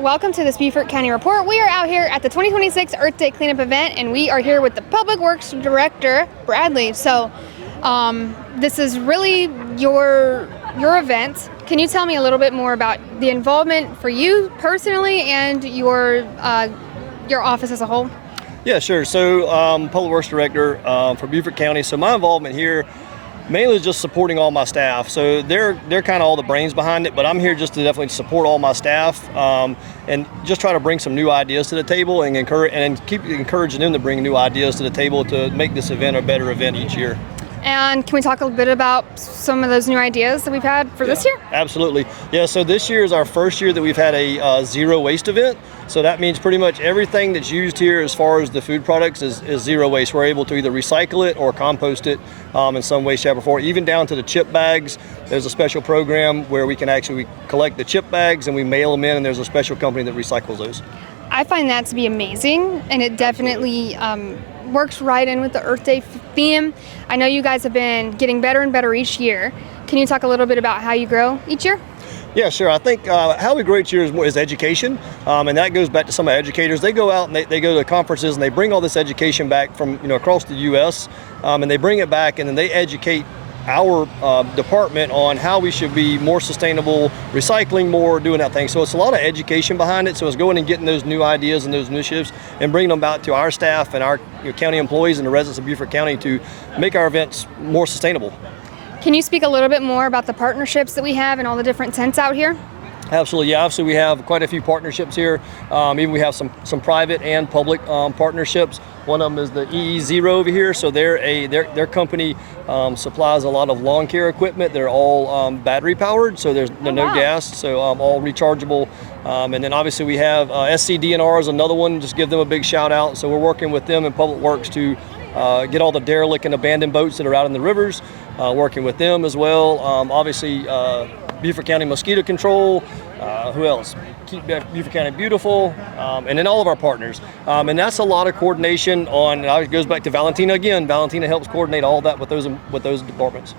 welcome to this Beaufort County Report. We are out here at the 2026 Earth Day Cleanup event, and we are here with the Public Works Director, Bradley. So this is really your event. Can you tell me a little bit more about the involvement for you personally and your office as a whole? Yeah, sure. So Public Works Director for Beaufort County. So my involvement here mainly just supporting all my staff. So they're kind of all the brains behind it, but I'm here just to definitely support all my staff and just try to bring some new ideas to the table and keep encouraging them to bring new ideas to the table to make this event a better event each year. And can we talk a little bit about some of those new ideas that we've had for this year? Absolutely. Yeah, so this year is our first year that we've had a zero waste event. So that means pretty much everything that's used here as far as the food products is zero waste. We're able to either recycle it or compost it in some way, shape, or form. Even down to the chip bags. There's a special program where we can actually collect the chip bags and we mail them in, and there's a special company that recycles those. I find that to be amazing, and it definitely works right in with the Earth Day theme. I know you guys have been getting better and better each year. Can you talk a little bit about how you grow each year? Yeah, sure. I think how we grow each year is education, and that goes back to some of the educators. They go out and they go to conferences and they bring all this education back from across the U.S. And they bring it back and then they educate our department on how we should be more sustainable, recycling more, doing that thing. So it's a lot of education behind it. So it's going and getting those new ideas and those initiatives and bringing them out to our staff and our county employees and the residents of Beaufort County to make our events more sustainable. Can you speak a little bit more about the partnerships that we have and all the different tents out here? Absolutely, yeah. Obviously, we have quite a few partnerships here. Even we have some private and public partnerships. One of them is the EE0 over here. So their company supplies a lot of lawn care equipment. They're all battery powered, so there's no gas, so all rechargeable. And then obviously we have SCDNR is another one. Just give them a big shout out. So we're working with them in Public Works to get all the derelict and abandoned boats that are out in the rivers. Working with them as well. Obviously. Beaufort County Mosquito Control, who else? Keep Beaufort County Beautiful, and then all of our partners. And that's a lot of coordination on, it goes back to Valentina again. Valentina helps coordinate all that with those departments.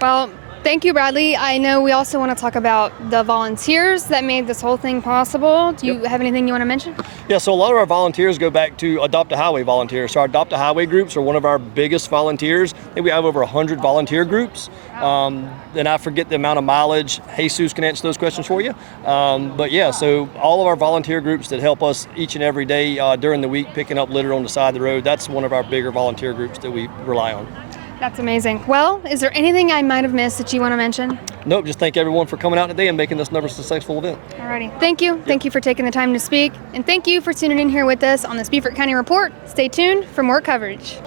Well, thank you, Bradley. I know we also want to talk about the volunteers that made this whole thing possible. Do you have anything you want to mention? Yeah, so a lot of our volunteers go back to Adopt a Highway volunteers. So our Adopt a Highway groups are one of our biggest volunteers. I think we have over 100 volunteer groups. And I forget the amount of mileage. Jesus can answer those questions for you. But yeah, so all of our volunteer groups that help us each and every day during the week picking up litter on the side of the road, that's one of our bigger volunteer groups that we rely on. That's amazing. Well, is there anything I might have missed that you want to mention? Nope, just thank everyone for coming out today and making this another successful event. Alrighty. Thank you. Yep. Thank you for taking the time to speak. And thank you for tuning in here with us on this Beaufort County Report. Stay tuned for more coverage.